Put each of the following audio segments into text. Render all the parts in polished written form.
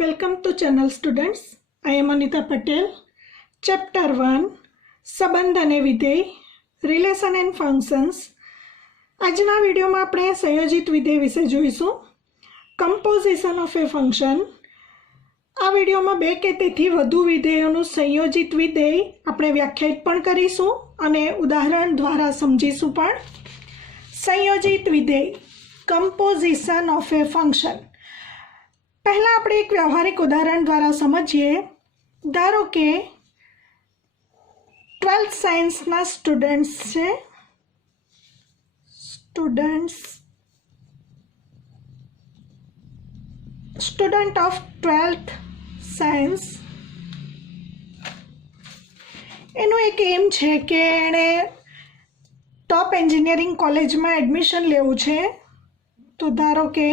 Welcome to channel students. I am Anita Patel. Chapter 1 સંબંધ અને વિધેય રિલેશન એન્ડ ફંક્શન્સ. આજના વિડીયોમાં આપણે સંયોજિત વિધેય વિશે જોઈશું. Composition of A function. આ વિડીયોમાં બે કે તેથી વધુ વિધેયોનું સંયોજિત વિધેય આપણે વ્યાખ્યાયિત પણ કરીશું અને ઉદાહરણ દ્વારા સમજીશું પણ. સંયોજિત વિધેય કમ્પોઝિશન ઓફ એ ફંક્શન. પહેલાં આપણે એક વ્યવહારિક ઉદાહરણ દ્વારા સમજીએ. ધારો કે 12th સાયન્સના સ્ટુડન્ટ્સ છે. સ્ટુડન્ટ ઓફ 12th સાયન્સ, એનું એક એમ છે કે એણે ટોપ એન્જિનિયરિંગ કોલેજમાં એડમિશન લેવું છે. તો ધારો કે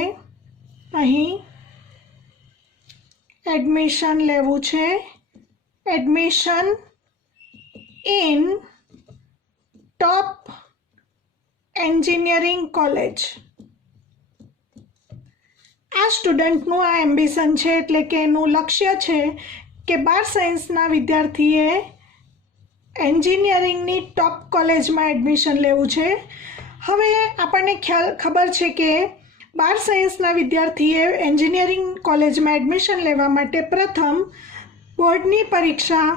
અહીં એડમિશન લેવું છે, admission in top engineering college. આ સ્ટુડન્ટનું આ એમ્બિશન છે, એટલે કે એનું લક્ષ્ય છે કે 12 સાયન્સના વિદ્યાર્થીએ એન્જિનિયરિંગની ટોપ કોલેજમાં એડમિશન લેવું છે. હવે આપણને ખબર છે કે 12 સાયન્સના વિદ્યાર્થીએ એન્જિનિયરિંગ કોલેજમાં એડમિશન લેવા માટે પ્રથમ બોર્ડની પરીક્ષા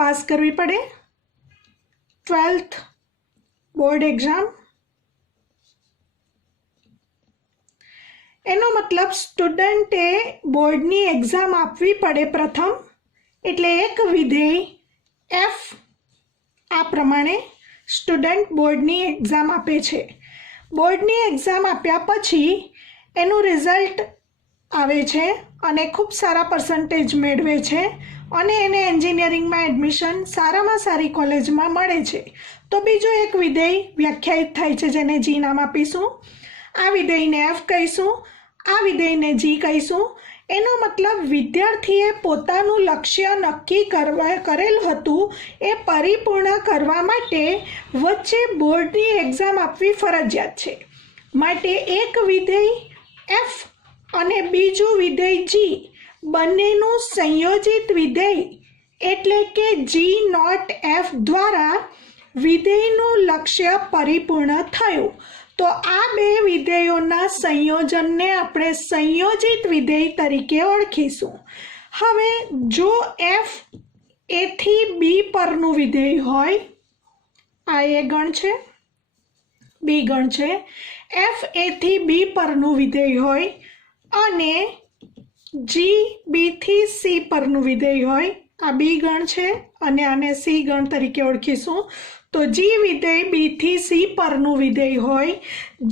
પાસ કરવી પડે, 12th બોર્ડ એક્ઝામ. એનો મતલબ સ્ટુડન્ટે બોર્ડની એક્ઝામ આપવી પડે પ્રથમ. એટલે એક વિધેય એફ આ પ્રમાણે સ્ટુડન્ટ બોર્ડની એક્ઝામ આપે છે. બોર્ડની એક્ઝામ આપ્યા પછી એનું રિઝલ્ટ આવે છે અને ખૂબ સારા પર્સન્ટેજ મેળવે છે અને એને એન્જિનિયરિંગમાં એડમિશન સારામાં સારી કોલેજમાં મળે છે. તો બીજો એક વિધેય વ્યાખ્યાયિત થાય છે, જેને જી નામ આપીશું. આ વિધેયને એફ કહીશું, આ વિધેયને જી કહીશું. એનો મતલબ વિદ્યાર્થીએ પોતાનું લક્ષ્ય નક્કી કરેલ હતું એ પરિપૂર્ણ કરવા માટે વચ્ચે બોર્ડની એક્ઝામ આપવી ફરજિયાત છે. માટે એક વિધેય એફ અને બીજું વિધેય જી બંનેનું સંયોજિત વિધેય એટલે કે જી નોટ એફ દ્વારા વિધેયનું લક્ષ્ય પરિપૂર્ણ થયું. તો આ બે વિધેયોના સંયોજનને આપણે સંયોજિત વિધેય તરીકે ઓળખીશું. હવે જો એફ એથી બી પરનું વિધેય હોય, આ એ ગણ છે, બી ગણ છે, એફ એથી બી પરનું વિધેય હોય અને જી બીથી સી પરનું વિધેય હોય, આ બી ગણ છે અને આને સી ગણ તરીકે ઓળખીશું. તો જી વિધેય બીથી સી પરનું વિધેય હોય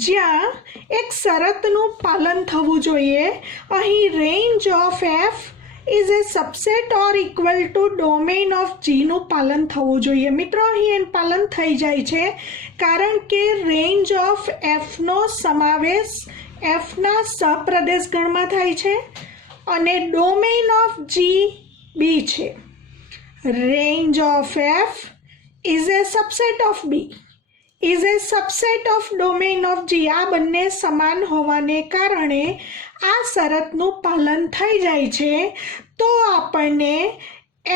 જ્યાં એક શરતનું પાલન થવું જોઈએ. અહીં range of F is a subset or equal to domain of જીનું પાલન થવું જોઈએ. મિત્રો, અહીં એનું પાલન થઈ જાય છે કારણ કે રેન્જ ઓફ એફનો સમાવેશ એફના સપ્રદેશ ગણમાં થાય છે અને ડોમેઇન ઓફ જી બી છે. Range of F is a subset of B, is a subset of domain of G. આ બંને સમાન હોવાને કારણે આ શરતનું પાલન થઈ જાય છે. તો આપણને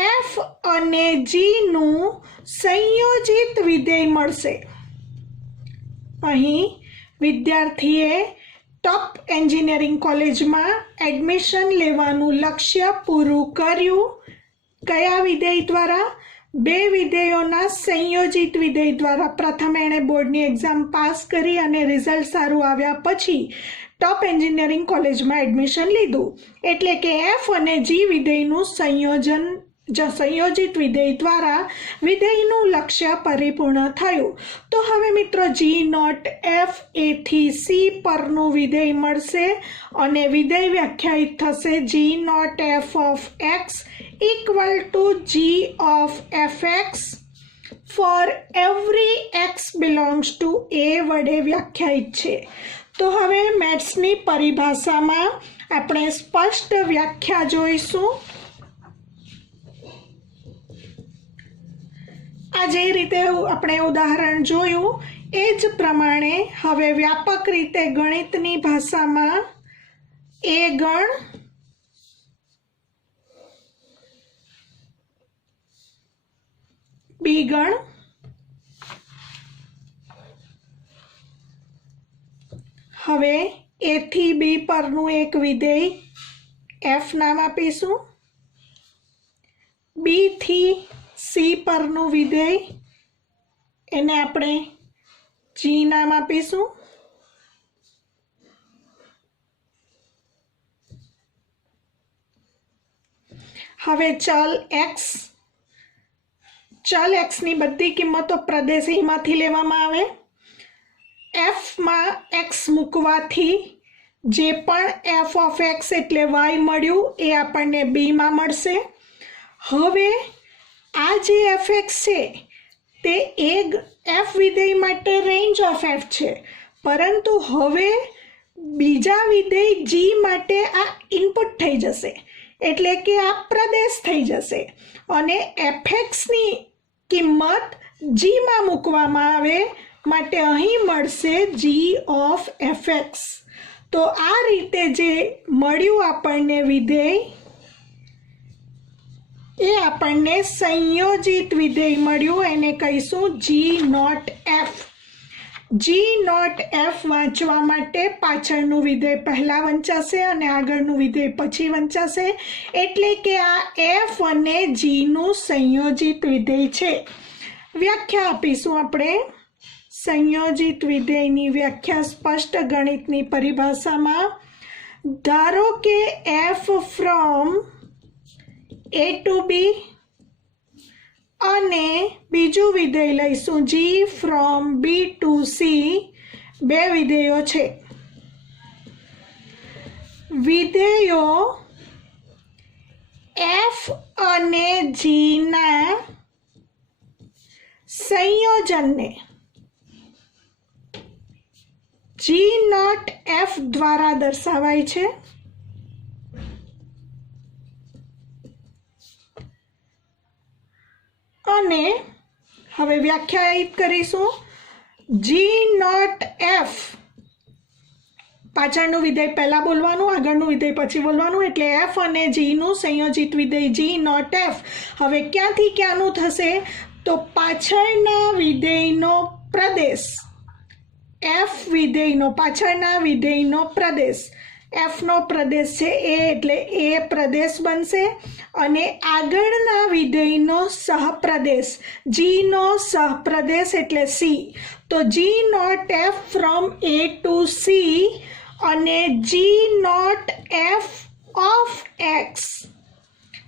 F અને G નું સંયોજિત વિધેય મળશે. અહીં વિદ્યાર્થીએ ટોપ એન્જિનિયરિંગ કોલેજમાં એડમિશન લેવાનું લક્ષ્ય પૂરું કર્યું. કયા વિધેય દ્વારા? બે વિધેયોના સંયોજિત વિધેય દ્વારા. પ્રથમ એણે બોર્ડની એક્ઝામ પાસ કરી અને રિઝલ્ટ સારું આવ્યા પછી ટોપ એન્જિનિયરિંગ કોલેજમાં એડમિશન લીધું. એટલે કે એફ અને જી વિધેયનું સંયોજિત વિધેય દ્વારા વિધેયનું લક્ષ્ય પરિપૂર્ણ થયું. તો હવે મિત્રો જી નોટ એફ એથી સી પરનું વિધેય મળશે અને વિધેય વ્યાખ્યાયિત થશે G not F of X equal to g of fx for every x belongs to a વડે વ્યાખ્યાયિત છે. તો હવે મેથ્સની પરિભાષામાં આપણે સ્પષ્ટ વ્યાખ્યા જોઈશું. આ જે રીતે આપણે ઉદાહરણ જોયું એ જ પ્રમાણે હવે વ્યાપક રીતે ગણિતની ભાષામાં એ ગણ બી ગણ. હવે એ થી બી પરનું એક વિધેય એફ નામ આપીશું. બી થી સી પરનું વિધેય એને આપણે જી નામ આપીશું. હવે ચલ એક્સની બધી કિંમતો પ્રદેશીમાંથી લેવામાં આવે. એફમાં એક્સ મૂકવાથી જે પણ એફ ઓફ એક્સ એટલે વાય મળ્યું એ આપણને બીમાં મળશે. હવે આ જે એફ એક્સ છે તે એક એફ વિધેય માટે રેન્જ ઓફ એફ છે, પરંતુ હવે બીજા વિધેય જી માટે આ ઇનપુટ થઈ જશે, એટલે કે આ પ્રદેશ થઈ જશે અને એફ એક્સની કિંમત જીમાં મૂકવામાં આવે માટે અહીં મળશે જી ઓફ એફ એક્સ. તો આ રીતે જે મળ્યું આપણને વિધેય એ આપણને સંયોજિત વિધેય મળ્યું, એને કહીશું G not F. G not F વાંચવા માટે પાછળનું વિધેય પહેલાં વંચાશે અને આગળનું વિધેય પછી વંચાશે, એટલે કે આ એફ અને જીનું સંયોજિત વિધેય છે. વ્યાખ્યા આપીશું આપણે. સંયોજિત વિધેયની વ્યાખ્યા સ્પષ્ટ ગણિતની પરિભાષામાં, ધારો કે એફ ફ્રોમ એ ટુ બી અને બીજું વિધેય લઈશું જી ફ્રોમ બી ટુ સી. બે વિધેયો છે. વિધેયો એફ અને જીના સંયોજનને જી નોટ એફ દ્વારા દર્શાવાય છે. અને હવે વ્યાખ્યાયિત કરીશું. જી નોટ એફ, પાછળનું વિધેય પહેલા બોલવાનું, આગળનું વિધેય પછી બોલવાનું, એટલે એફ અને જીનું સંયોજિત વિધેય જી નોટ એફ. હવે ક્યાંથી ક્યાંનું થશે? તો પાછળના વિધેયનો પ્રદેશ, એફ વિધેયનો પાછળના વિધેયનો પ્રદેશ, એફનો પ્રદેશ છે એ, એટલે એ પ્રદેશ બનશે અને આગળના વિધેયનો સહપ્રદેશ, જીનો સહપ્રદેશ એટલે સી. તો G not F from A to C અને G not F of X,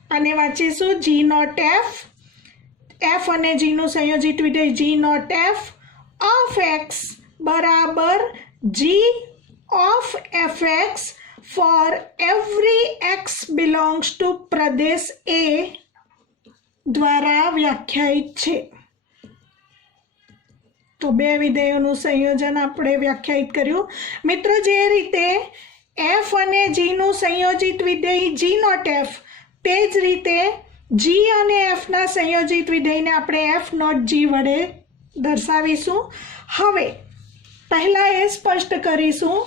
અને વાંચીશું જી નોટ એફ, એફ અને જીનું સંયોજિત વિધેય G not F of x બરાબર G of F X for every x belongs to પ્રદેશ એ દ્વારા વ્યાખ્યાયિત છે. તો બે વિધેયોનું સંયોજન આપણે વ્યાખ્યાયિત કર્યું. મિત્રો, જે રીતે એફ અને જીનું સંયોજિત વિધેય જી નોટ એફ, તે જ રીતે જી અને એફના સંયોજિત વિધેયને આપણે એફ નોટ જી વડે દર્શાવીશું. હવે પહેલાં એ સ્પષ્ટ કરીશું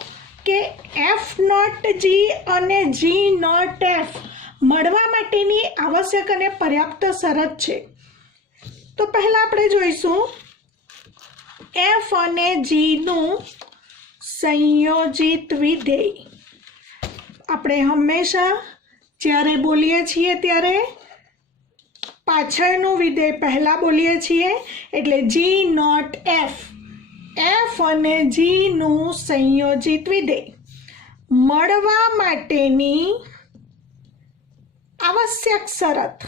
કે એફ નોટ જી અને જી નોટ એફ મળવા માટેની આવશ્યક અને પર્યાપ્ત શરત છે. તો પહેલાં આપણે જોઈશું એફ અને જીનું સંયોજિત વિધેય. આપણે હંમેશા જ્યારે બોલીએ છીએ ત્યારે પાછળનું વિધેય પહેલાં બોલીએ છીએ, એટલે જી નોટ એફ, એફ અને જીનું સંયોજિત વિધેય મળવા માટેની આવશ્યક શરત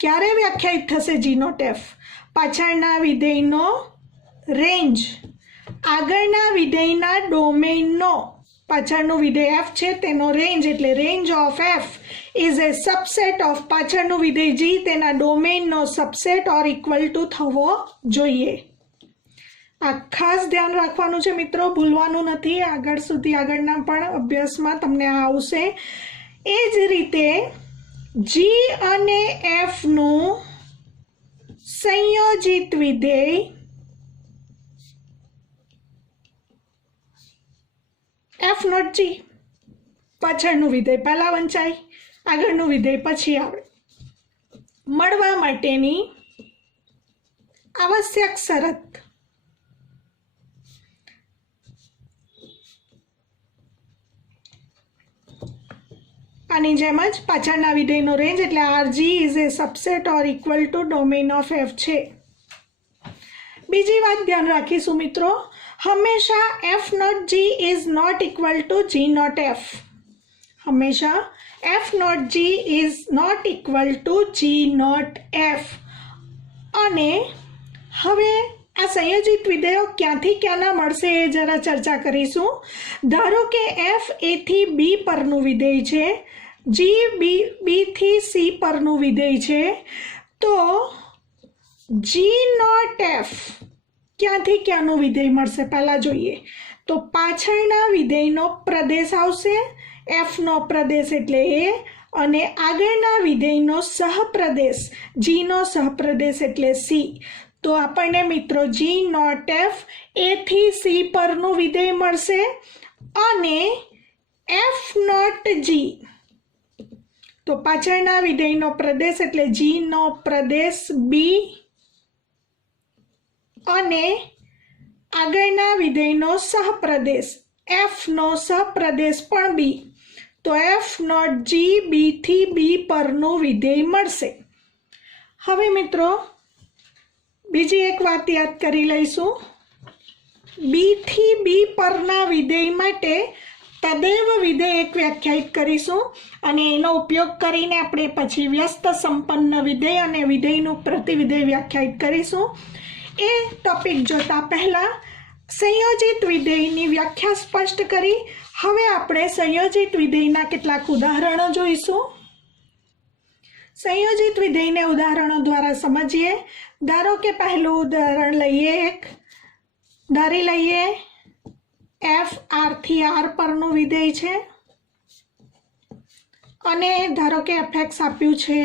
ક્યારે વ્યાખ્યાયિત થશે? જી નોટ એફ પાછળના વિધેયનો રેન્જ, આગળના વિધેયના ડોમેઇનનો, પાછળનું વિધેય એફ છે તેનો રેન્જ, એટલે range of F is a subset of પાછળનું વિધેય જી તેના ડોમેઇનનો સબસેટ ઓર ઇક્વલ ટુ થવો જોઈએ. આ ખાસ ધ્યાન રાખવાનું છે મિત્રો, ભૂલવાનું નથી. આગળ સુધી આગળના પણ અભ્યાસમાં તમને આ આવશે. એ જ રીતે જી અને એફનું સંયોજિત વિધેય એફ નોટ જી, પાછળનું વિધેય પહેલાં વંચાય, આગળનું વિધેય પછી આવે. મળવા માટેની આવશ્યક શરત. આની જેમ જ પાછળના વિધેયનો રેન્જ એટલે R G is a subset or equal to domain of F છે. બીજી વાત ધ્યાન રાખીશું મિત્રો, હંમેશા F not G is not equal to G not F. હંમેશા F not G is not equal to G not F. અને હવે આ સંયોજિત વિધેયો ક્યાંથી ક્યાંના મળશે એ જરા ચર્ચા કરીશું. ધારો કે એફ એ થી બી પરનું વિધેય છે, જી બી થી સી પરનું વિધેય છે, તો જી નોટ એફ ક્યાંથી ક્યાંનું વિધેય મળશે પહેલાં જોઈએ. તો પાછળના વિધેયનો પ્રદેશ આવશે, એફનો પ્રદેશ એટલે એ, અને આગળના વિધેયનો સહપ્રદેશ જીનો સહપ્રદેશ એટલે સી. તો આપણને મિત્રો જી નોટ એફ એ થી સી પરનું વિધેય મળશે અને એફ નોટ જી, તો પાછળના વિધેયનો પ્રદેશ એટલે જીનો પ્રદેશ બી અને આગળના વિધેયનો સહપ્રદેશ એફનો સહપ્રદેશ પણ બી. તો એફ નોટ જી બી થી બી પરનું વિધેય મળશે. હવે મિત્રો બીજી એક વાત યાદ કરી લઈશું. બી થી બી પરના વિધેય માટે તદેવ વિધેય એક વ્યાખ્યાયિત કરીશું અને એનો ઉપયોગ કરીને આપણે પછી વ્યસ્ત સંપન્ન વિધેય અને વિધેયનું પ્રતિવિધેય વ્યાખ્યાયિત કરીશું. એ ટોપિક જોતા પહેલાં સંયોજિત વિધેયની વ્યાખ્યા સ્પષ્ટ કરી હવે આપણે સંયોજિત વિધેયના કેટલાક ઉદાહરણો જોઈશું. સંયોજિત વિધેયને ઉદાહરણો દ્વારા સમજીએ. ધારો કે પહેલું ઉદાહરણ લઈએ, ધારી લઈએ એફ આર થી આર પરનું વિધેય છે અને ધારો કે એફ એક્સ આપ્યું છે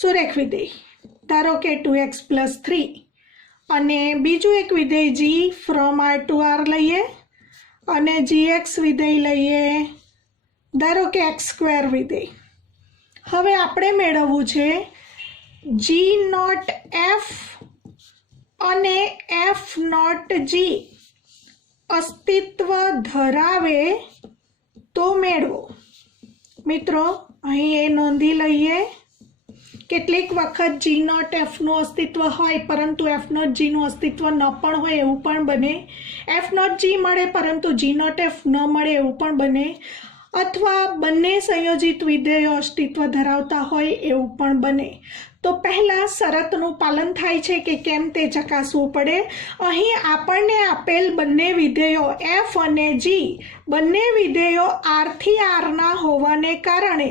સુરેખ વિધેય, ધારો કે 2x+3, અને બીજું એક વિધેય જી ફ્રોમ આર ટુ આર લઈએ અને gx વિધેય લઈએ ધારો કે x² વિધેય. હવે આપણે મેળવવું છે જી નોટ એફ અને એફ નોટ જી અસ્તિત્વ ધરાવે તો મેળવો. મિત્રો અહીં એ નોંધી લઈએ, કેટલીક વખત જી નોટ એફનું અસ્તિત્વ હોય પરંતુ એફ નોટ જીનું અસ્તિત્વ ન પણ હોય એવું પણ બને, એફ નોટ જી મળે પરંતુ જી નોટ એફ ન મળે એવું પણ બને, અથવા બંને સંયોજિત વિધેયો અસ્તિત્વ ધરાવતા હોય એવું પણ બને. તો પહેલાં શરતનું પાલન થાય છે કે કેમ તે ચકાસવું પડે. અહીં આપણને આપેલ બંને વિધેયો એફ અને જી બંને વિધેયો આરથી આરના હોવાને કારણે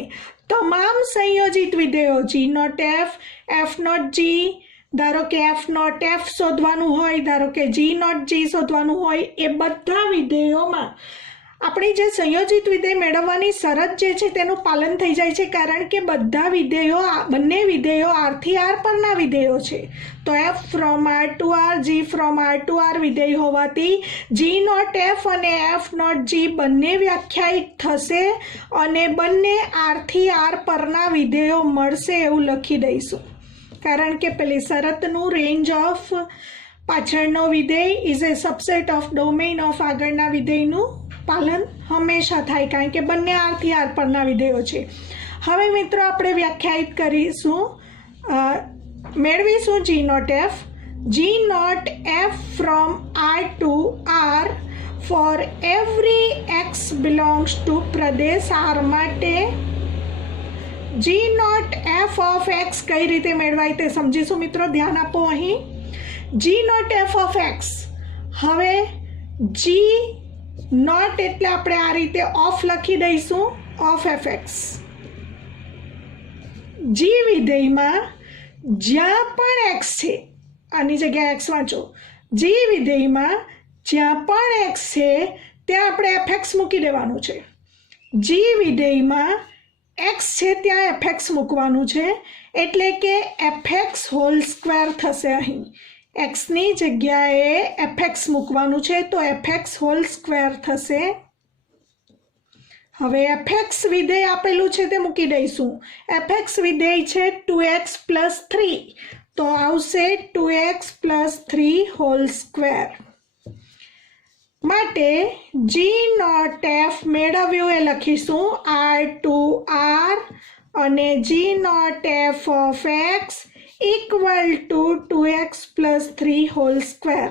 તમામ સંયોજિત વિધેયો જી નોટ એફ, એફ નોટ જી, ધારો કે એફ નોટ એફ શોધવાનું હોય, ધારો કે જી નોટ જી શોધવાનું હોય, એ બધા વિધેયોમાં આપણી જે સંયોજિત વિધેય મેળવવાની શરત જે છે તેનું પાલન થઈ જાય છે, કારણ કે બધા વિધેયો બંને વિધેયો આરથી આર પરના વિધેયો છે. તો F from R to R, G from R to R વિધેય હોવાથી જી નોટ એફ અને એફ નોટ જી બંને વ્યાખ્યાયિત થશે અને બંને આરથી આર પરના વિધેયો મળશે એવું લખી દઈશું, કારણ કે પેલી શરતનું રેન્જ ઓફ પાછળનો વિધેય is a subset of domain of આગળના વિધેયનું પાલન હંમેશા થાય, કારણ કે બંને આરથી આર પરના વિધેયો છે. હવે મિત્રો આપણે વ્યાખ્યાયિત કરીશું, મેળવીશું G not F. G not F from R to R for every x belongs to પ્રદેશ આર માટે G not F of X કઈ રીતે મેળવાય તે સમજીશું. મિત્રો ધ્યાન આપો, અહીં G not F of X. હવે જી નોટ એટલે આપણે આ રીતે ઓફ લખી દઈશું, ઓફ એફ એક્સ. જી વિધેયમાં જ્યાં પણ એક્સ છે, આની જગ્યાએ એક્સ વાંચો, જી વિધેયમાં જ્યાં પણ એક્સ છે ત્યાં આપણે એફ એક્સ મૂકી દેવાનું છે. જી વિધેયમાં એક્સ છે ત્યાં એફ એક્સ મૂકવાનું છે, એટલે કે એફ એક્સ હોલ સ્ક્વેર થશે. અહીં એક્સની જગ્યાએ એફ એક્સ મૂકવાનું છે તો એફ એક્સ હોલ સ્ક્વેર થશે. હવે fx વિધેય આપેલું છે તે મૂકી દઈશું. fx વિધેય છે 2x + 3, તો આવશે 2x + 3 હોલ સ્ક્વેર. માટે g0f મેળવ્યું એ લખીશું r2r અને g0f of x equal to 2x + 3 whole square.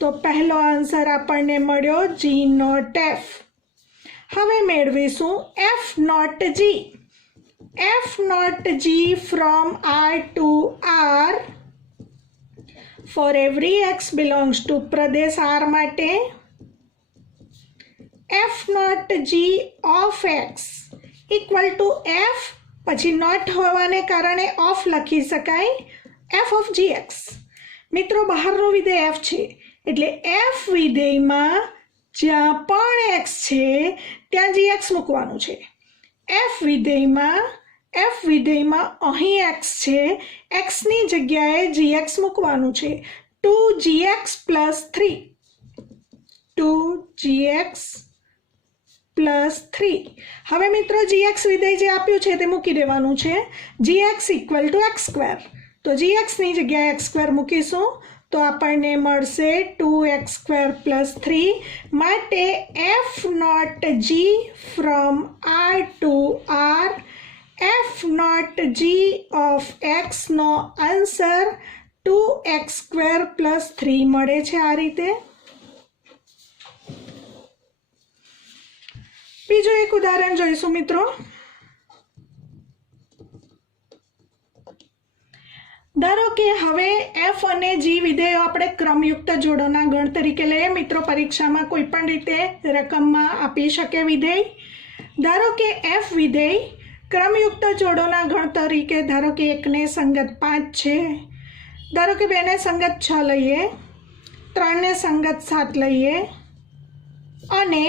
તો પહેલો આન્સર આપણને મળ્યો g0f. હવે મેળવીશું f0g. f0g from r to r for every x belongs to Pradesh r માટે f0g of x equal to f પછી નોટ હોવાને કારણે ઓફ લખી શકાય f of gx. મિત્રો બહારનું વિધેય f છે એટલે f વિધેયમાં જ્યાં પણ x છે ત્યાં gx મૂકવાનું છે. f વિધેયમાં અહીં x છે, x ની જગ્યાએ gx મૂકવાનું છે. 2gx + 3 2gx + 3. હવે મિત્રો gx વિધેય જે આપ્યું છે તે મૂકી દેવાનું છે. gx = x². તો gx ની જગ્યાએ x² મૂકીશું તો આપણને મળશે 2x² + 3. માટે f0g from r to r f0g of x નો આન્સર 2x² + 3 મળે છે. આ રીતે બીજું એક ઉદાહરણ જોઈશું મિત્રો. ધારો કે હવે f અને g વિધેયો આપણે ક્રમયુક્ત જોડોના ગણ તરીકે લઈએ. મિત્રો પરીક્ષામાં કોઈ પણ રીતે રકમમાં આપી શકે વિધેય. ધારો કે f વિધેય ક્રમયુક્ત જોડોના ગણ તરીકે ધારો કે 1 ને સંગત 5 છે, ધારો કે 2 ને સંગત 6 લઈએ, 3 ને સંગત 7 લઈએ અને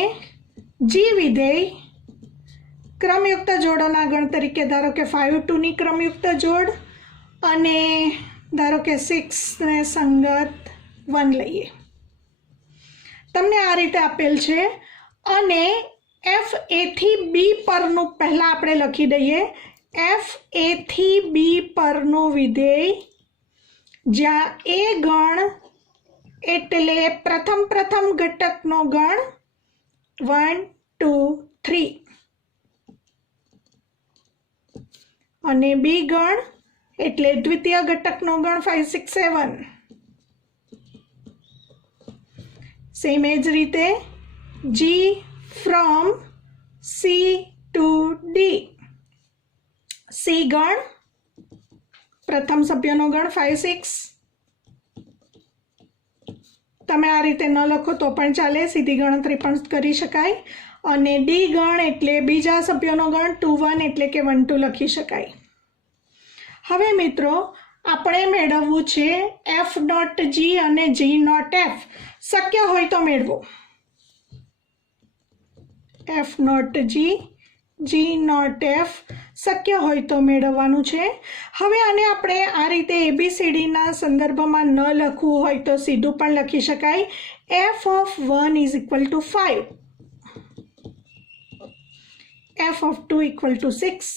g વિધેય ક્રમયુક્ત જોડોના ગણ તરીકે ધારો કે 5 2 ની ક્રમયુક્ત જોડ અને ધારો કે 6 ને સંગત 1 લઈએ. તમને આ રીતે આપેલ છે અને f a થી b પરનું પહેલા આપણે લખી દઈએ. f a થી b પરનું વિધેય જ્યાં a ગણ એટલે પ્રથમ ઘટકનો ગણ 1 2 3 અને b ગણ એટલે દ્વિતીય ઘટકનો ગણ 5 6 7. સેમ એ જ રીતે g from c to d. c ગણ પ્રથમ સભ્યનો ગણ 5 6. તમે આ રીતે ન લખો તો પણ ચાલે, સીધી ગણતરી પણ કરી શકાય. અને ડી ગણ એટલે બીજા સભ્યનો ગણ 2 1 એટલે કે 1 2 લખી શકાય. હવે મિત્રો આપણે મેળવવું છે f0g અને g0f. શક્ય હોય તો મેળવો. f0g g0f શક્ય હોય તો મેળવવાનું છે. હવે આને આપણે આ રીતે ABCDના સંદર્ભમાં ન લખવું હોય તો સીધું પણ લખી શકાય. f of 1 = 5, f of 2 = 6,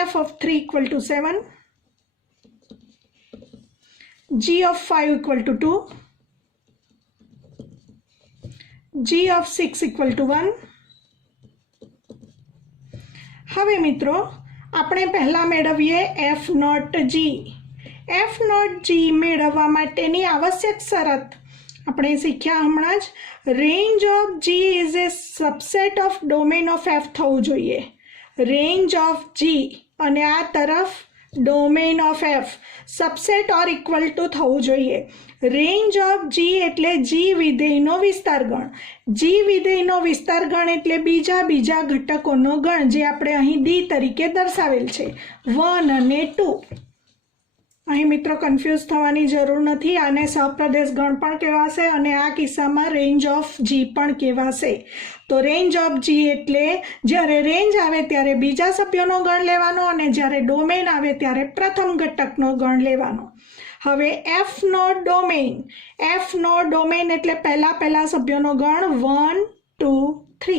f of 3 = 7, g of 5 = 2, g of 6 = 1. હવે મિત્રો આપણે પહેલા મેળવીએ f0g. f0g મેળવવા માટેની આવશ્યક શરત આપણે શીખ્યા હમણાં જ. Range of g is a subset of domain of f થવું જોઈએ. રેન્જ ઓફ g અને આ તરફ domain of f subset or equal two થવું જોઈએ. રેન્જ ઓફ g એટલે g વિધેયનો વિસ્તાર ગણ. g વિધેયનો વિસ્તાર ગણ એટલે બીજા ઘટકોનો ગણ જે આપણે અહીં d તરીકે દર્શાવેલ છે, 1 અને 2. અહીં મિત્રો કન્ફ્યુઝ થવાની જરૂર નથી. આને સહપ્રદેશ ગણ પણ કહેવાશે અને આ કિસ્સામાં રેન્જ ઓફ g પણ કહેવાશે. તો રેન્જ ઓફ g એટલે જ્યારે રેન્જ આવે ત્યારે બીજા સભ્યોનો ગણ લેવાનો અને જ્યારે ડોમેન આવે ત્યારે પ્રથમ ઘટકનો ગણ લેવાનો. હવે f નો ડોમેન એટલે પહેલા સભ્યોનો ગણ 1 2 3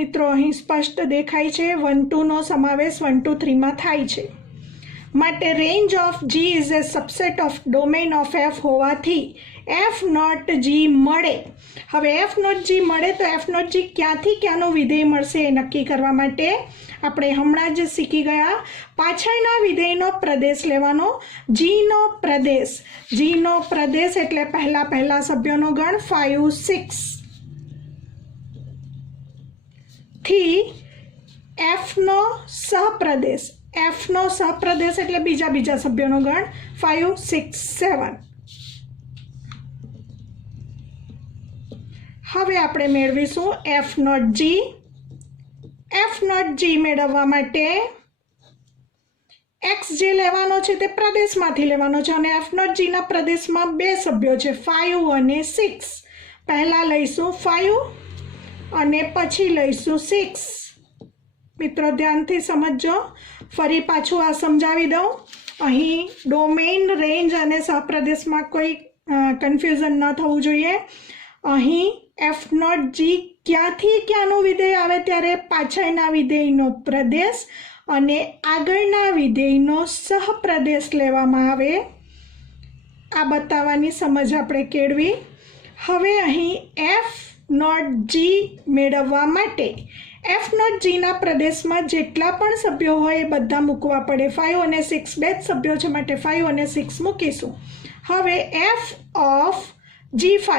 મિત્રો અહીં સ્પષ્ટ દેખાય છે 1 2 નો સમાવેશ 1 2 3 માં થાય છે માટે range of G is a subset of domain of f હોવાથી એફ નોટ જી મળે. હવે એફ નોટ જી મળે તો એફ નોટ જી ક્યાંથી ક્યાંનું વિધેય મળશે એ નક્કી કરવા માટે આપણે હમણાં જ શીખી ગયા પાછળના વિધેયનો પ્રદેશ લેવાનો. જીનો પ્રદેશ એટલે પહેલા સભ્યોનો ગણ 5 6 થી એફનો સહપ્રદેશ એટલે બીજા સભ્યોનો ગણ 5 6 7. હવે આપણે મેળવીશું એફ નોટ જી મેળવવા માટે એક્સ જે લેવાનો છે તે પ્રદેશમાંથી લેવાનો છે અને એફ નોટ જીના પ્રદેશમાં બે સભ્યો છે 5 અને 6. પહેલા લઈશું 5 અને પછી લઈશું 6. મિત્રો ધ્યાનથી સમજજો. ફરી પાછું આ સમજાવી દઉં. અહીં ડોમેન રેન્જ અને સહપ્રદેશમાં કોઈ કન્ફ્યુઝન ન થવું જોઈએ. અહીં એફ નોટ જી ક્યાંથી ક્યાંનું વિધેય આવે ત્યારે પાછળના વિધેયનો પ્રદેશ અને આગળના વિધેયનો સહપ્રદેશ લેવામાં આવે. આ બતાવવાની સમજ આપણે કેળવી. હવે અહીં એફ નોટ જી મેળવવા માટે એફ નોટ જીના પ્રદેશમાં જેટલા પણ સભ્યો હોય એ બધા મૂકવા પડે. 5 અને 6 બે જ સભ્યો છે માટે 5 અને 6 મૂકીશું. હવે F of G5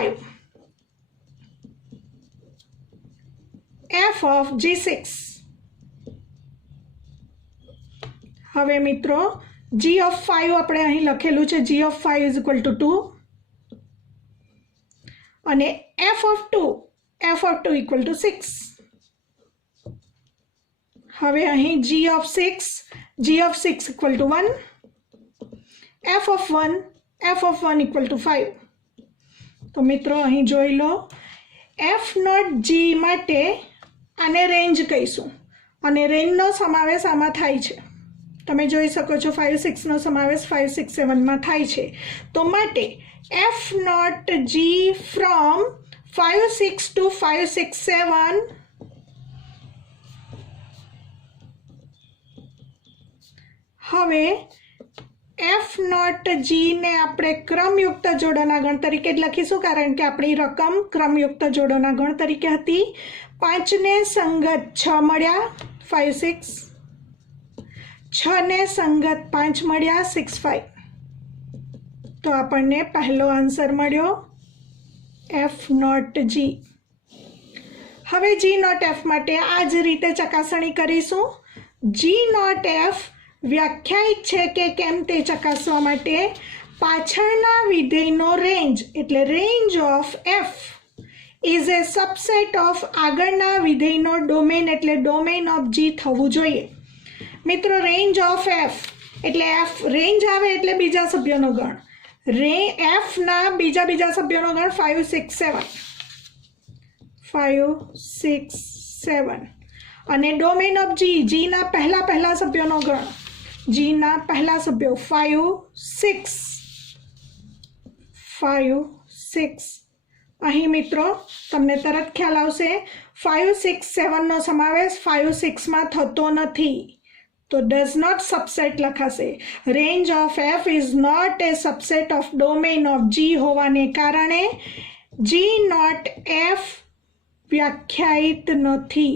F of G6. હવે મિત્રો G of 5 આપણે અહીં લખેલું છે G of 5 is equal to 2 અને F of 2 equal to 6. હવે અહીં G of 6 equal to 1, F of 1 equal to 5. તો મિત્રો અહીં જોઈ લો F નોટ G માટે આને રેન્જ કહીશું અને રેન્જનો સમાવેશ આમાં થાય છે. તમે જોઈ શકો છો 5 6 નો સમાવેશ 5 6 7 માં થાય છે. તો માટે F not G from 5 6 to 5 6 7 હવે એફ નોટ જીને આપણે ક્રમયુક્ત જોડોના ગણ તરીકે જ લખીશું કારણ કે આપણી રકમ ક્રમયુક્ત જોડોના ગણ તરીકે હતી. 5 ને સંગત 6 મળ્યા 5 6, 6 ને સંગત 5 મળ્યા 6 5. તો આપણને પહેલો આન્સર મળ્યો એફ નોટ જી. હવે જી નોટ એફ માટે આ જ રીતે ચકાસણી કરીશું. જી નોટ એફ વ્યાખ્યાયિત છે કે કેમ તે ચકાસવા માટે પાછળના વિધેયનો રેન્જ એટલે range of F is a subset of આગળના વિધેયનો ડોમેન એટલે ડોમેન ઓફ જી થવું જોઈએ. મિત્રો રેન્જ ઓફ એફ એટલે એફ રેન્જ આવે એટલે બીજા સભ્યોનો ગણ. એફના બીજા સભ્યોનો ગણ 5 6 7 અને ડોમેન ઓફ જીના પહેલા સભ્યોનો ગણ. જીના પહેલા સભ્યો 5 6. અહીં મિત્રો તમને તરત ખ્યાલ આવશે 5 6 7 નો સમાવેશ 5 6 માં થતો નથી તો ડઝ નોટ સબસેટ લખાશે. Range of F is not a subset of domain of g હોવાને કારણે જી નોટ એફ વ્યાખ્યાયિત નથી.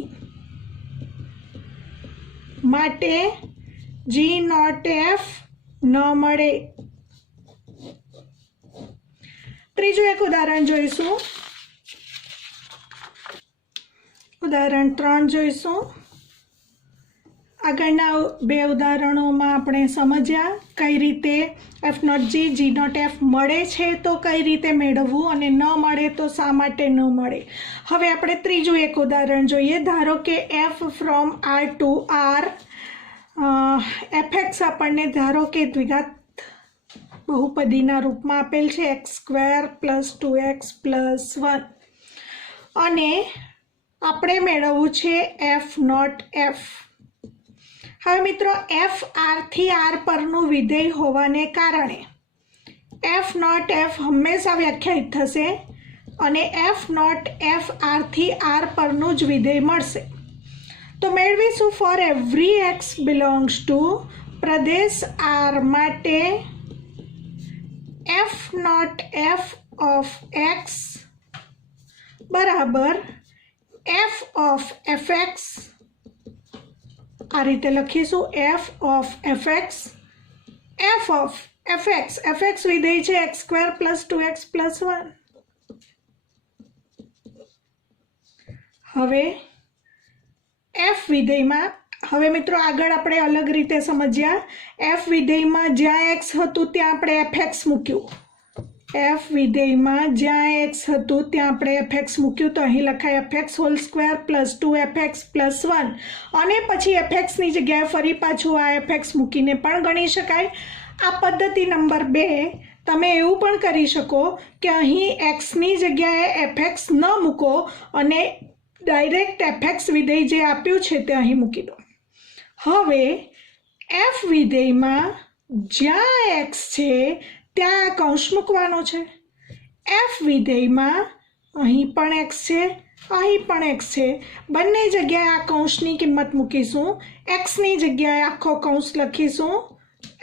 માટે જી નોટ એફ ન મળે. ત્રીજું એક ઉદાહરણ જોઈશું. ઉદાહરણ 3 જોઈશું. આગળના બે ઉદાહરણોમાં આપણે સમજ્યા કઈ રીતે f not G not f મળે છે તો કઈ રીતે મેળવવું અને ન મળે તો શા માટે ન મળે. હવે આપણે ત્રીજું એક ઉદાહરણ જોઈએ. ધારો કે f from R to r f x આપણને ધારો કે દ્વિઘાત બહુપદીના રૂપમાં આપેલ છે x² + 2x + 1 અને આપણે મેળવવું છે એફ નોટ એફ. હવે મિત્રો એફ આરથી આર પરનું વિધેય હોવાને કારણે એફ નોટ એફ હંમેશા વ્યાખ્યાયિત થશે અને એફ નોટ એફ આરથી આર પરનું જ વિધેય મળશે. તો મેળવીશું for every x belongs to પ્રદેશ આર માટે f not F of x બરાબર એફ ઓફ એફ એક્સ. આ રીતે લખીશું f of F x. F of F x, f x વિધેય છે x square plus 2x plus 1. હવે એફ વિધેયમાં, હવે મિત્રો આગળ આપણે અલગ રીતે સમજ્યા. એફ વિધેયમાં જ્યાં એક્સ હતું ત્યાં આપણે એફ એક્સ મૂક્યું. એફ વિધેયમાં જ્યાં એક્સ હતું ત્યાં આપણે એફ એક્સ મૂક્યું. તો અહીં લખાય F x hall square plus 2fx plus 1 અને પછી એફ એક્સની જગ્યાએ ફરી પાછું આ એફ એક્સ મૂકીને પણ ગણી શકાય. આ પદ્ધતિ નંબર 2. તમે એવું પણ કરી શકો કે અહીં એક્સની જગ્યાએ એફ એક્સ ન મૂકો અને ડાયરેક્ટ એફ એક્સ વિધેય જે આપ્યું છે તે અહીં મૂકી દો. હવે એફ વિધેયમાં જ્યાં એક્સ છે ત્યાં આ કૌંસ મૂકવાનો છે. એફ વિધેયમાં અહીં પણ એક્સ છે, અહીં પણ એક્સ છે. બંને જગ્યાએ આ કૌંસની કિંમત મૂકીશું. એક્સની જગ્યાએ આખો કૌંસ લખીશું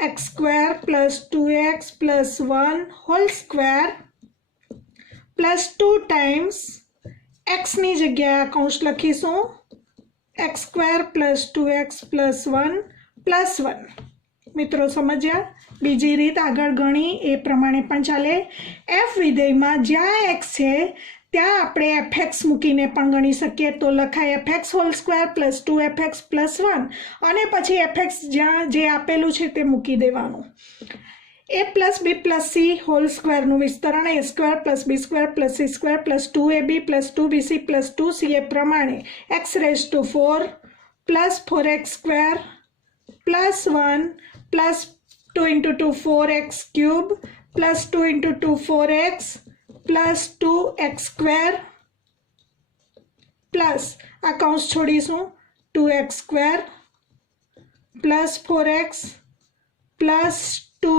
X square plus 2x plus 1 whole square plus 2 times એક્સની જગ્યાએ આ કૌંસ લખીશું X square plus 2x plus 1 plus 1. મિત્રો સમજ્યા? બીજી રીત આગળ ગણી એ પ્રમાણે પણ ચાલે. એફ વિધેયમાં જ્યાં એક્સ છે ત્યાં આપણે એફ એક્સ મૂકીને પણ ગણી શકીએ. તો લખાય F x hall square plus 2fx plus 1 અને પછી એફ એક્સ જ્યાં જે આપેલું છે તે મૂકી દેવાનું. a plus B plus C whole સ્ક્વેરનું વિસ્તરણ A square plus B square plus C square plus 2ab plus 2bc plus 2ca પ્રમાણે X raise to 4 plus 4x square plus 1 plus 2 into 2 4x cube plus 2 into 2 4x plus 2x square plus આ કૌંસ છોડીશું 2x square plus 4x plus 2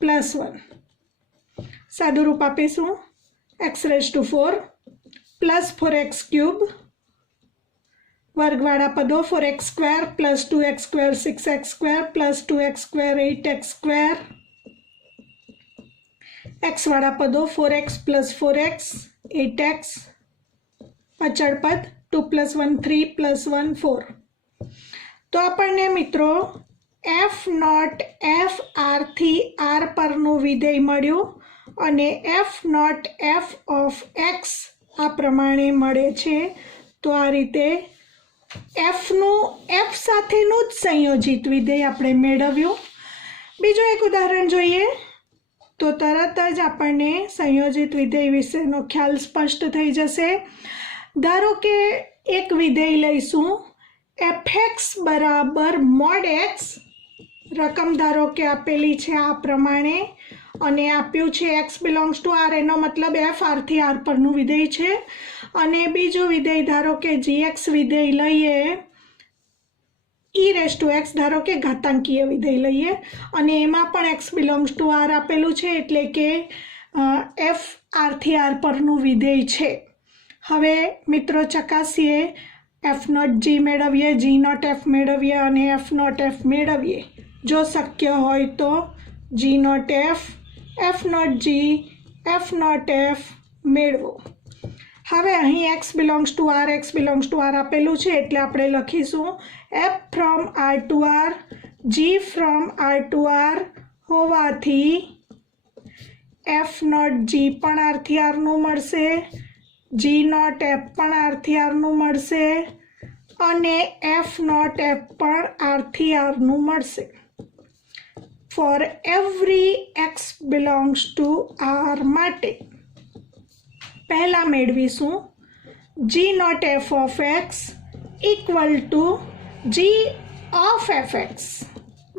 plus 1. સાદું રૂપ આપીશું X raise to 4 plus 4x cube વર્ગવાળા પદો 4x square plus 2x square 6x square plus 2x square 8x square. x વાળા પદો 4x plus 4x 8x. અચળ પદ 2 પ્લસ 1 3 પ્લસ 1 4. તો આપણને મિત્રો એફ નોટ એફ આરથી આર પરનું વિધેય મળ્યું અને F not F of x આ પ્રમાણે મળે છે. તો આ રીતે એફ સાથેનું જ સંયોજિત વિધેય આપણે મેળવ્યું. બીજું એક ઉદાહરણ જોઈએ તો તરત જ આપણને સંયોજિત વિધેય વિશેનો ખ્યાલ સ્પષ્ટ થઈ જશે. ધારો કે એક વિધેય લઈશું fx બરાબર મોડ એક્સ. રકમ ધારો કે આપેલી છે આ પ્રમાણે અને આપ્યું છે એક્સ બિલોંગ્સ ટુ આર, એનો મતલબ એફ આરથી આર પરનું વિધેય છે. અને બીજું વિધેય ધારો કે gx વિધેય લઈએ e રેઝ ટુ એક્સ, ધારો કે ઘાતાંકીય વિધેય લઈએ અને એમાં પણ એક્સ બિલોંગ્સ ટુ આર આપેલું છે એટલે કે એફ આરથી આર પરનું વિધેય છે. હવે મિત્રો ચકાસીએ એફ નોટ જી મેળવીએ, જી નોટ એફ મેળવીએ અને એફ નોટ એફ મેળવીએ. જો શક્ય હોય તો G not F not G F not F મેળવો. હવે અહીં એક્સ બિલોંગ્સ ટુ આર આપેલું છે એટલે આપણે લખીશું f from R to R G from R to r હોવાથી એફ નોટ જી પણ આરથી આરનું મળશે, જી નોટ એફ પણ આરથી આરનું મળશે અને એફ નોટ એફ પણ આરથી આરનું મળશે. For every x belongs to R માટે પહેલાં મેળવીશું G not F of X equal to G of F X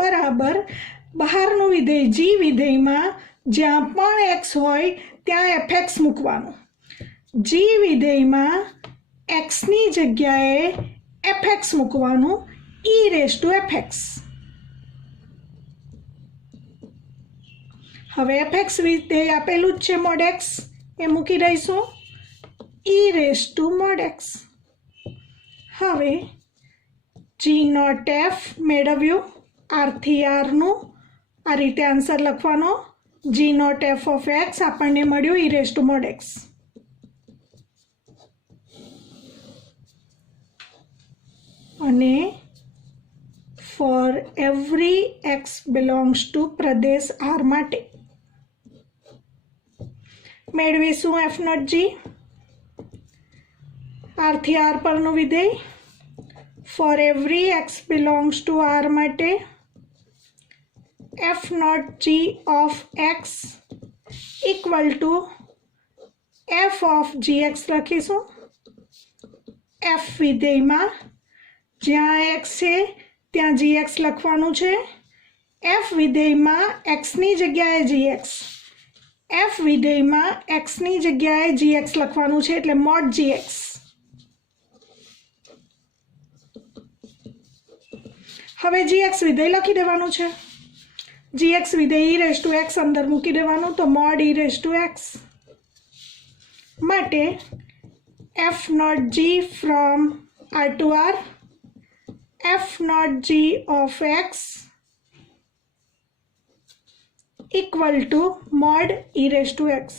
બરાબર બહારનું વિધેય જી વિધેયમાં જ્યાં પણ એક્સ હોય ત્યાં એફ એક્સ મૂકવાનું. જી વિધેયમાં એક્સની જગ્યાએ એફ એક્સ મૂકવાનું e raise to f x. હવે fx વિધેય આપેલું જ છે mod x, એ મૂકી દઈશું e raised to mod x. હવે g નોટ f મેળવ્યું, r થી r નું આ રીતે આન્સર લખવાનો. g not f of x આપણને મળ્યું e raised to mod x. અને for every x belongs to પ્રદેશ r માટે મેળવીશું f નોટ g, r થી r પરનું વિધેય. For every x belongs to r માટે f not g of x equal to f of gx લખીશું. f વિધેયમાં જ્યાં x છે ત્યાં gx લખવાનું છે. f વિધેયમાં x ની જગ્યાએ gx, f વિધેયમાં x ની જગ્યાએ gx લખવાનું છે, એટલે mod gx. હવે gx વિધેય લખી દેવાનું છે. gx વિધેય e raised to x અંદર મૂકી દેવાનું, તો mod e raised to x માટે f not g from r to r, f not g of x equal to mod e raised to x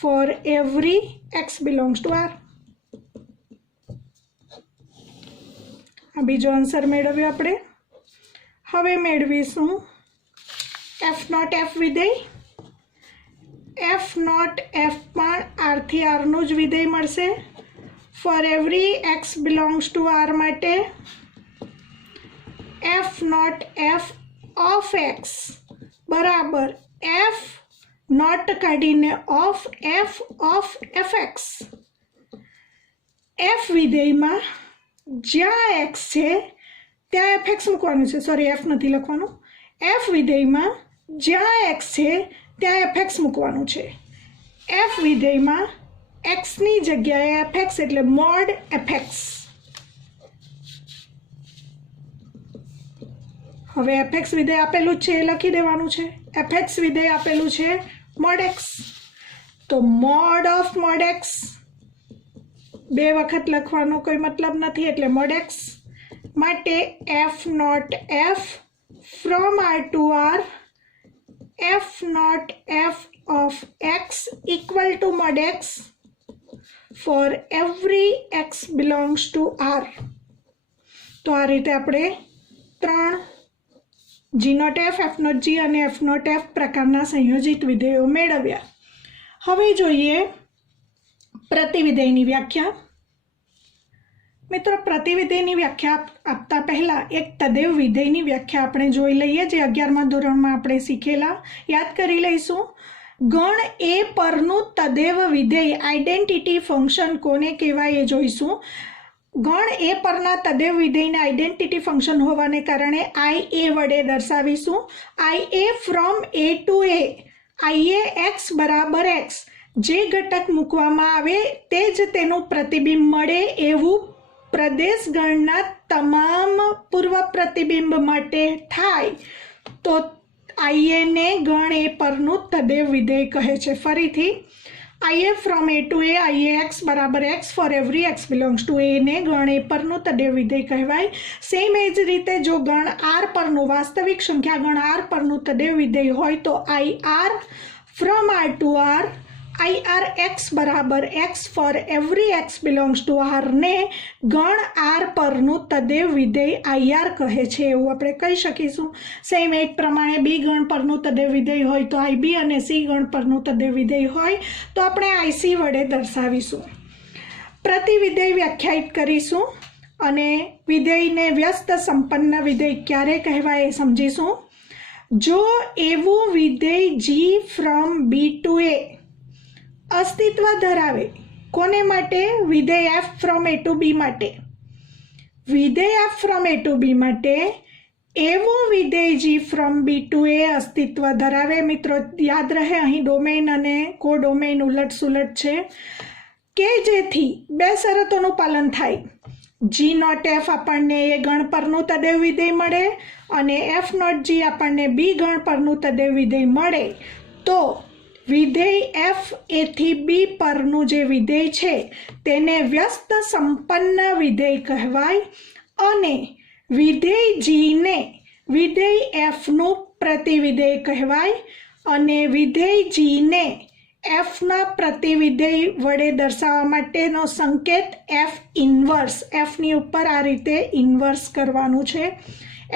for every x belongs to r. આ બીજો answer મેળવ્યો આપણે. હવે મેળવીશું f not f વિધેય. f not f પણ r થી r નું જ વિધેય મળશે. For every x belongs to r માટે f not f of x બરાબર f નોટ કાઢીને of f of fx. f વિધેયમાં જ્યાં x છે ત્યાં fx મૂકવાનું છે, સોરી f નથી લખવાનું. f વિધેયમાં જ્યાં x છે ત્યાં fx મૂકવાનું છે. f વિધેયમાં x ની જગ્યાએ fx એટલે mod fx. હવે fx વિધેય આપેલું છે એ લખી દેવાનું છે. fx વિધેય આપેલું છે mod x, તો mod of mod x બે વખત લખવાનો કોઈ મતલબ નથી, એટલે mod x માટે f not f from r to r, f not f of x equal to mod x for every x belongs to r. તો આ રીતે આપણે ત્રણ g not f, f not g અને f નોટ f પ્રકારના સંયોજિત વિધેયો મેળવ્યા. હવે જોઈએ પ્રતિવિધેયની વ્યાખ્યા. મિત્રો, પ્રતિવિધેયની વ્યાખ્યા આપતા પહેલા એક તદેવ વિધેયની વ્યાખ્યા આપણે જોઈ લઈએ, જે 11મા ધોરણમાં આપણે શીખેલા. યાદ કરી લઈશું. ગણ એ પરનું તદેવ વિધેય આઇડેન્ટિટી ફંક્શન કોને કહેવાય એ જોઈશું. ગણ એ પરના તદેવ વિધેયને આઇડેન્ટિટી ફંક્શન હોવાને કારણે IA વડે દર્શાવીશું. IA from a to a, IA x બરાબર x. જે ઘટક મૂકવામાં આવે તે જ તેનું પ્રતિબિંબ મળે એવું પ્રદેશ ગણના તમામ પૂર્વ પ્રતિબિંબ માટે થાય તો IA ને ગણ એ પરનું તદેવ વિધેય કહે છે. ફરીથી, IA from a to a, IA x બરાબર x for every x belongs to a ને ગણ એ પરનું તદેવ વિધેય કહેવાય. સેમ એ જ રીતે જો ગણ r પરનું, વાસ્તવિક સંખ્યા ગણ r પરનું તદેવ વિધેય હોય તો IR from r to r, IR x બરાબર x for every x belongs to r ને ગણ r પરનું તદેવ વિધેય IR કહે છે એવું આપણે કહી શકીશું. સેમ એ જ પ્રમાણે b ગણ પરનું તદેવ વિધેય હોય તો IB અને c ગણ પરનું તદેવ વિધેય હોય તો આપણે IC વડે દર્શાવીશું. પ્રતિવિધેય વ્યાખ્યાયિત કરીશું અને વિધેયને વ્યસ્ત સંપન્ન વિધેય ક્યારે કહેવાય એ સમજીશું. જો એવું વિધેય g from b to a અસ્તિત્વ ધરાવે, કોને માટે? વિધેય f from a to b માટે. વિધેય f from a to b માટે એવું વિધેય g from b to a અસ્તિત્વ ધરાવે. મિત્રો, યાદ રહે અહીં ડોમેઇન અને કોડોમેઇન ઉલટ સુલટ છે, કે જેથી બે શરતોનું પાલન થાય. જી નોટ એફ આપણને એ ગણ પરનું તદેવ વિધેય મળે અને એફ નોટ જી આપણને બી ગણ પરનું તદેવ વિધેય મળે, તો વિધેય એફ એ થી બી પરનું જે વિધેય છે તેને વ્યસ્ત સંપન્ન વિધેય કહેવાય અને વિધેય જીને વિધેય એફનું પ્રતિવિધેય કહેવાય અને વિધેય જીને એફના પ્રતિવિધેય વડે દર્શાવવા માટેનો સંકેત એફ ઇન્વર્સ, એફની ઉપર આ રીતે ઇન્વર્સ કરવાનું છે,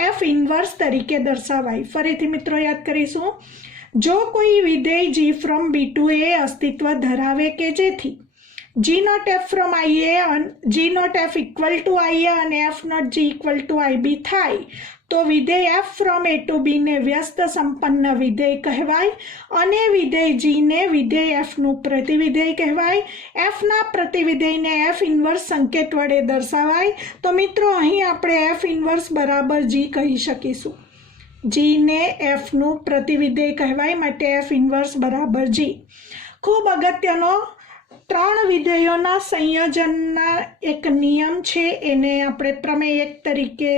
એફ ઇન્વર્સ તરીકે દર્શાવાય. ફરીથી મિત્રો યાદ કરીશું. જો કોઈ વિધેય જી ફ્રોમ બી ટુ એ અસ્તિત્વ ધરાવે કે જેથી G not F from I A G not F equal to I A અને F not G equal to I B થાય, તો વિધેય F from A to B ને વ્યસ્ત સંપન્ન વિધેય કહેવાય અને વિધેય જીને વિધેય એફનું પ્રતિવિધેય કહેવાય. એફના પ્રતિવિધેયને એફ ઇન્વર્સ સંકેત વડે દર્શાવાય. તો મિત્રો અહીં આપણે એફ ઇન્વર્સ બરાબર જી કહી શકીશું. જીને એફનું પ્રતિવિધેય કહેવાય માટે એફ ઇન્વર્સ બરાબર જી. ખૂબ અગત્યનો 3 વિધેયોના સંયોજનના એક નિયમ છે, એને આપણે પ્રમેય 1 તરીકે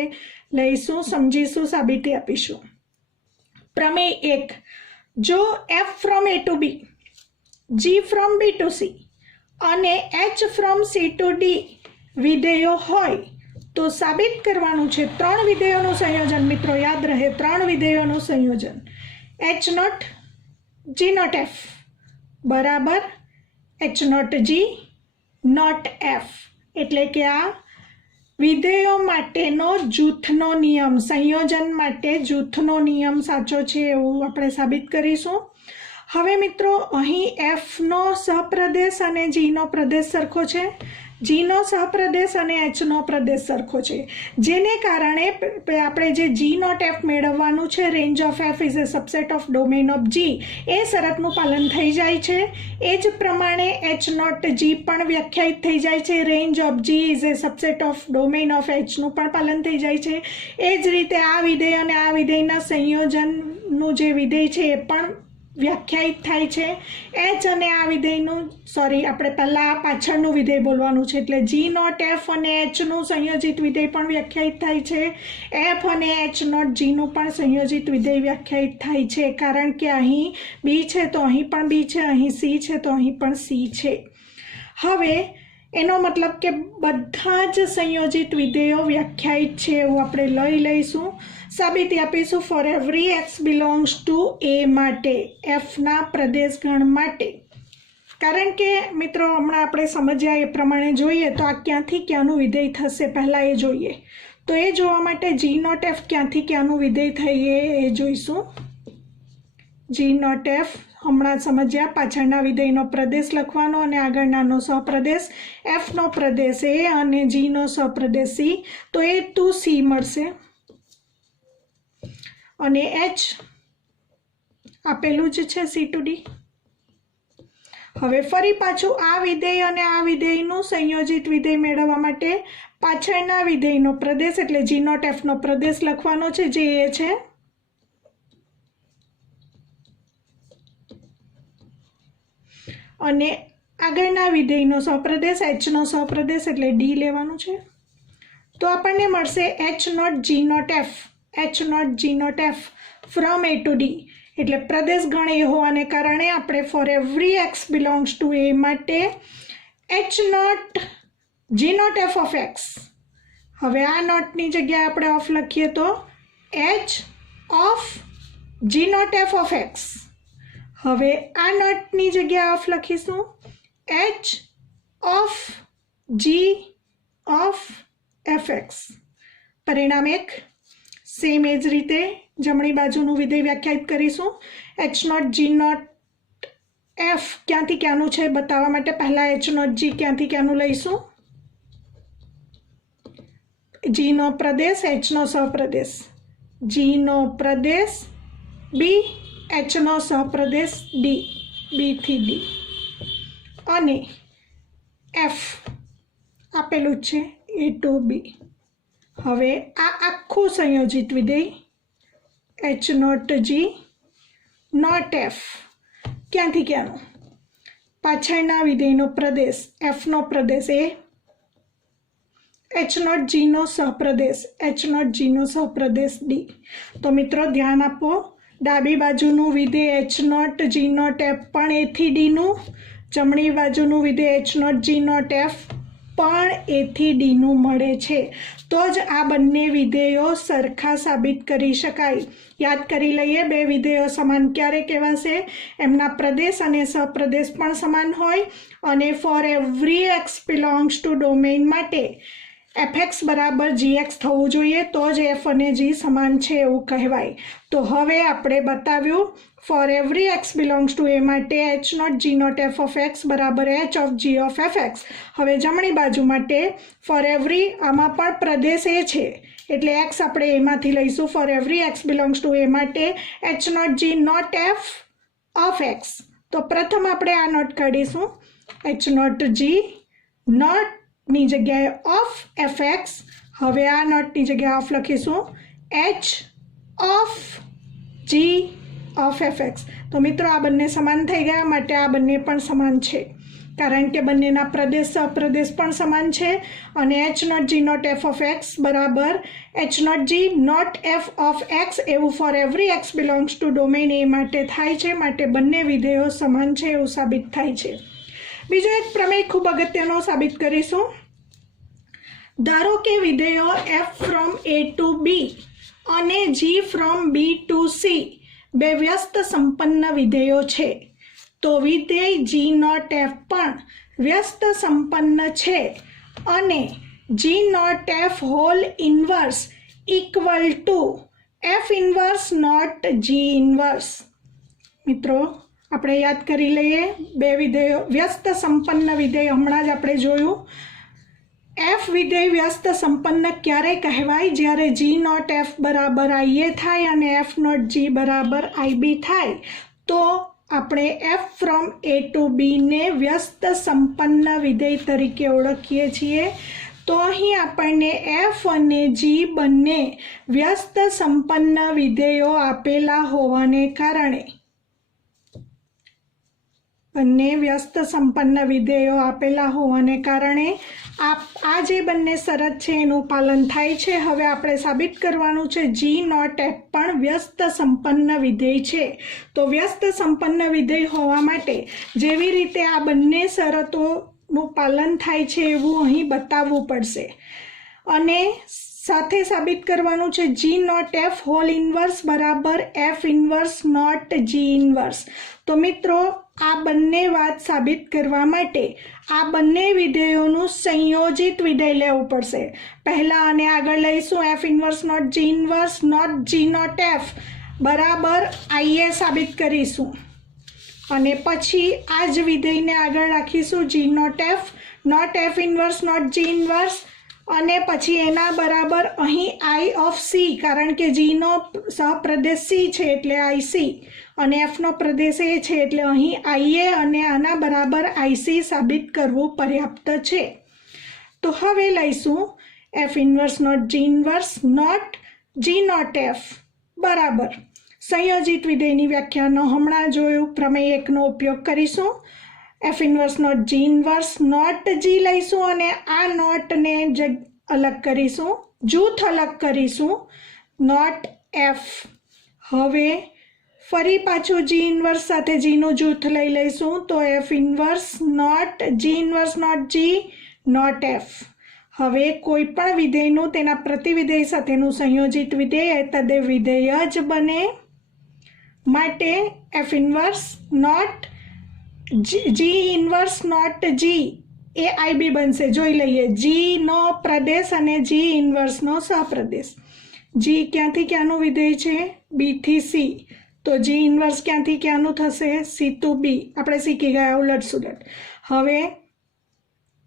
લઈશું, સમજીશું, સાબિતી આપીશું. પ્રમેય 1. જો F from A to B, G from B to C અને H from C to D વિધેયો હોય તો સાબિત કરવાનું છે 3 વિધેયોનું સંયોજન. મિત્રો યાદ રહે, 3 વિધેયોનું સંયોજન H not G not F બરાબર H not G not F, એટલે કે આ વિધેયો માટેનો જૂથનો નિયમ, સંયોજન માટે જૂથનો નિયમ સાચો છે એવું આપણે સાબિત કરીશું. હવે મિત્રો અહીં એફનો સહપ્રદેશ અને જીનો પ્રદેશ સરખો છે, જીનો સહપ્રદેશ અને એચનો પ્રદેશ સરખો છે, જેને કારણે આપણે જે જી નોટ એફ મેળવવાનું છે, range of F is a subset of domain of G, એ શરતનું પાલન થઈ જાય છે. એ જ પ્રમાણે એચ નોટ જી પણ વ્યાખ્યાયિત થઈ જાય છે, range of G is a subset of domain of એચનું પણ પાલન થઈ જાય છે. એ જ રીતે આ વિધેય અને આ વિધેયના સંયોજનનું જે વિધેય છે એ પણ વ્યાખ્યાયિત થાય છે. એચ અને આ વિધેયનું આપણે પહેલાં પાછળનું વિધેય બોલવાનું છે, એટલે જી નોટ એફ અને એચનું સંયોજિત વિધેય પણ વ્યાખ્યાયિત થાય છે. એફ અને એચ નોટ જીનું પણ સંયોજિત વિધેય વ્યાખ્યાયિત થાય છે, કારણ કે અહીં બી છે તો અહીં પણ બી છે, અહીં સી છે તો અહીં પણ સી છે. હવે એનો મતલબ કે બધા જ સંયોજિત વિધેયો વ્યાખ્યાયિત છે એવું આપણે લઈ લઈશું. સાબિતી આપીશું for every x belongs to A માટે, એફના પ્રદેશ ગણ માટે. કારણ કે મિત્રો હમણાં આપણે સમજ્યા એ પ્રમાણે જોઈએ તો આ ક્યાંથી ક્યાંનું વિધેય થશે પહેલાં એ જોઈએ. તો એ જોવા માટે જી નોટ એફ ક્યાંથી ક્યાંનું વિધેય થઈએ એ જોઈશું. જી નોટ એફ હમણાં સમજ્યા, પાછળના વિધેયનો પ્રદેશ લખવાનો અને આગળનાનો સહપ્રદેશ, એફનો પ્રદેશ એ અને જીનો સહપ્રદેશ સી, તો એ ટુ સી મળશે અને એચ આપેલું જ છે સી ટુ ડી. હવે ફરી પાછું આ વિધેય અને આ વિધેયનું સંયોજિત વિધેય મેળવવા માટે પાછળના વિધેયનો પ્રદેશ એટલે જી નોટ એફનો પ્રદેશ લખવાનો છે, જે એ છે. અને આગળના વિધેયનો સહપ્રદેશ એચનો સહપ્રદેશ એટલે ડી લેવાનું છે. તો આપણને મળશે H not G not F, H not G not F from A to D, એટલે પ્રદેશ ગણ એ હોવાને કારણે આપણે for every x belongs to A માટે H not G not F of X, હવે આ નોટની જગ્યાએ આપણે ઓફ લખીએ તો H of G not F of X. હવે આ નોટની જગ્યાએ ઓફ લખીશું H of G of F X. પરિણામ 1. સેમ એ જ રીતે જમણી બાજુનું વિધેય વ્યાખ્યાયિત કરીશું. H not G not f ક્યાંથી ક્યાંનું છે બતાવવા માટે પહેલાં એચ નોટ જી ક્યાંથી ક્યાંનું લઈશું. જીનો પ્રદેશ એચનો સહપ્રદેશ, જીનો પ્રદેશ બી, એચનો સહપ્રદેશ ડી, બી થી ડી અને એફ આપેલું છે એ ટુ બી. હવે આ આખું સંયોજિત વિધેય h not G not f ક્યાંથી ક્યાંનું, પાછળના વિધેયનો પ્રદેશ એફનો પ્રદેશ એ, H0G નો સહપ્રદેશ H0G નો સહપ્રદેશ D। તો મિત્રો ધ્યાન આપો, ડાબી બાજુનું વિધેય H0G0F પણ A થી D નું, જમણી બાજુનું વિધેય H0G0F પણ A થી D નું મળે છે, તો જ આ બંને વિધેયો સરખા સાબિત કરી શકાય। યાદ કરી લઈએ, બે વિધેયો સમાન ક્યારે કહેવાશે? એમના પ્રદેશ અને સહપ્રદેશ પણ સમાન હોય અને for every x belongs to domain માટે fx બરાબર gx થવું જોઈએ, તો જ f અને g સમાન છે એવું કહેવાય। તો હવે આપણે બતાવ્યું four every x belongs to a માટે H0G0F ઓફ x બરાબર h of g of fx। હવે જમણી બાજુ માટે ફોર એવરી, આમાં પણ પ્રદેશ એ છે એટલે x આપણે એમાંથી લઈશું, four every x belongs to a માટે H0G0F ઓફ x। તો પ્રથમ આપણે આ નોટ કાઢીશું, H0G0 ની જગ્યાએ ઓફ fx, હવે આ નોટની જગ્યાએ ઓફ લખીશું h of g of fx। તો મિત્રો આ બંને સમાન થઈ ગયા, માટે આ બંને પણ સમાન છે કારણ કે બંનેના પ્રદેશ સહપ્રદેશ પણ સમાન છે અને H0G0F ઓફ x બરાબર H0G0F ઓફ x એવું for every x belongs to domain A માટે થાય છે, માટે બંને વિધેયો સમાન છે એવું સાબિત થાય છે। બીજો એક પ્રમેય ખૂબ અગત્યનો સાબિત કરીશું। ધારો કે વિધેયો f from a to b અને g from b to c બે વ્યસ્ત સંપન્ન વિધેયો છે, તો વિધેય G0F પણ વ્યસ્ત સંપન્ન છે અને G0F whole inverse equal to f inverse not g inverse. મિત્રો આપણે યાદ કરી લઈએ, બે વિધેયો વ્યસ્ત સંપન્ન વિધેય હમણાં જ આપણે જોયું। f વિધેય વ્યસ્ત સંપન્ન ક્યારે કહેવાય? જ્યારે G0F બરાબર IA થાય અને F0G બરાબર IB થાય, તો આપણે f from a to b ને વ્યસ્ત સંપન્ન વિધેય તરીકે ઓળખીએ છીએ। તો અહીં આપણને f અને g બંને વ્યસ્ત સંપન્ન વિધેયો આપેલા હોવાને કારણે આ જે બંને શરત છે એનું પાલન થાય છે। હવે આપણે સાબિત કરવાનું છે G0F પણ વ્યસ્ત સંપન્ન વિધેય છે। તો વ્યસ્ત સંપન્ન વિધેય હોવા માટે જેવી રીતે આ બંને શરતોનું પાલન થાય છે એવું અહીં બતાવવું પડશે અને સાથે સાબિત કરવાનું છે G0F હોલ ઇન્વર્સ બરાબર f inverse not g inverse. તો મિત્રો આ બંને વાત સાબિત કરવા માટે આ બંને વિધેયોનું સંયોજિત વિધેય લેવું પડશે। પહેલા અને આગળ લઈશું f inverse not g inverse not G0F બરાબર IA સાબિત કરીશું અને પછી આ જ વિધેયને આગળ રાખીશું G0F not f inverse not g inverse અને પછી એના બરાબર અહીં I ઓફ c, કારણ કે Gનો સહપ્રદેશ c છે એટલે IC અને Fનો પ્રદેશ એ છે એટલે અહીં IA અને આના બરાબર IC સાબિત કરવું પર્યાપ્ત છે। તો હવે લઈશું f inverse not g inverse not G0F બરાબર સંયોજિત વિધેયની વ્યાખ્યાનો હમણાં જોયું, પ્રમેય 1 નો ઉપયોગ કરીશું। f inverse not g inverse not g લઈશું અને આ નોટને અલગ કરીશું, જૂથ અલગ કરીશું નોટ f। હવે ફરી પાછું g ઇન્વર્સ સાથે g નું જૂથ લઈ લઈશું, તો f inverse not g inverse not g not f। હવે કોઈ પણ વિધેયનું તેના પ્રતિવિધેય સાથેનું સંયોજિત વિધેય તદેવ વિધેય જ બને, માટે f inverse not g inverse not g એ IB બનશે। જોઈ લઈએ, g નો પ્રદેશ અને g ઇન્વર્સનો સહપ્રદેશ। g ક્યાંથી ક્યાંનું વિધેય છે? b થી c, તો g ઇન્વર્સ ક્યાંથી ક્યાંનું થશે? c to b, આપણે શીખી ગયા ઉલટ-સુલટ। હવે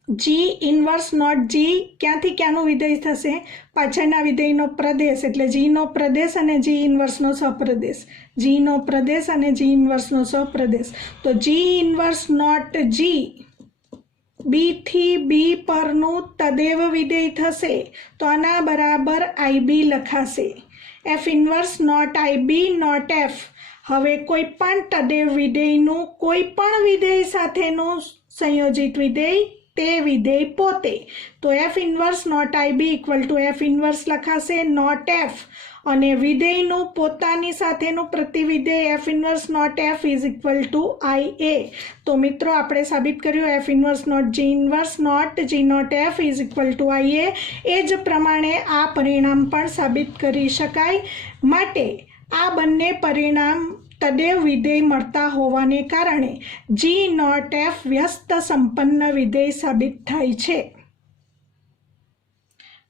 g ઇન્વર્સ નોટ g ક્યાંથી ક્યાંનું વિધેય થશે? પાછળના વિધેયનો પ્રદેશ, એટલે g નો પ્રદેશ અને g ઇન્વર્સનો સહપ્રદેશ, g નો પ્રદેશ અને g ઇન્વર્સનો સહપ્રદેશ। તો g inverse not g b થી b પરનું તદેવ વિધેય થશે, તો આના બરાબર IB લખાશે। f inverse not IB not f। હવે કોઈ પણ તદેવ વિધેયનું કોઈ પણ વિધેય સાથેનું સંયોજિત વિધેય તે વિધેય પોતે. તો F inverse not I B equal to F inverse લખાશે નોટ એફ, અને વિધેયનું પોતાની સાથેનું પ્રતિવિધેય F inverse not F is equal to I A. તો મિત્રો આપણે સાબિત કર્યું F inverse not G inverse not G not F is equal to I A. એ જ પ્રમાણે આ પરિણામ પણ સાબિત કરી શકાય. માટે આ બંને પરિણામ તદેવ વિધેય મળતા હોવાને કારણે જી નોટ એફ વ્યસ્ત સંપન્ન વિધેય સાબિત થાય છે.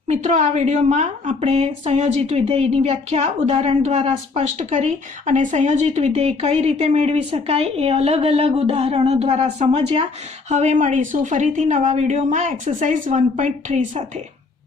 મિત્રો, આ વિડીયોમાં આપણે સંયોજિત વિધેયની વ્યાખ્યા ઉદાહરણ દ્વારા સ્પષ્ટ કરી અને સંયોજિત વિધેય કઈ રીતે મેળવી શકાય એ અલગ અલગ ઉદાહરણો દ્વારા સમજ્યા. હવે મળીશું ફરીથી નવા વિડીયોમાં એક્સરસાઇઝ 1.3 સાથે.